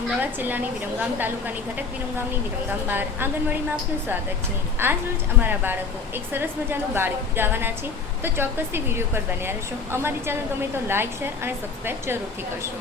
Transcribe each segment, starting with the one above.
અમદાવાદ જિલ્લાની વિરમગામ તાલુકાની ઘટક વિરમગામની વિરમગામ બાર આંગણવાડીમાં આપનું સ્વાગત છે. આજ રોજ અમારા બાળકો એક સરસ મજાનું બાળ ગાવાના છે. તો ચોક્કસથી વીડિયો પર બન્યા રહેશો. અમારી ચેનલ ગમે તો લાઇક શેર અને સબસ્ક્રાઈબ જરૂરથી કરશો.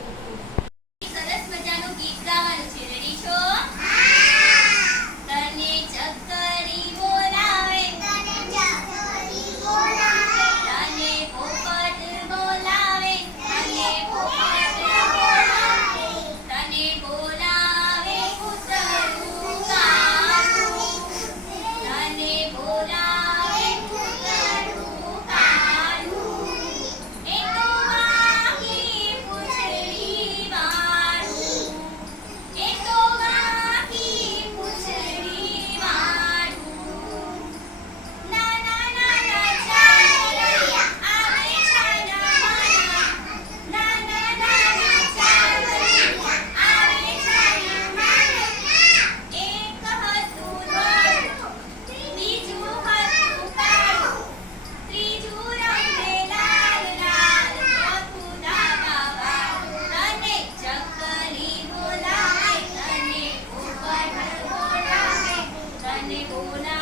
umulan.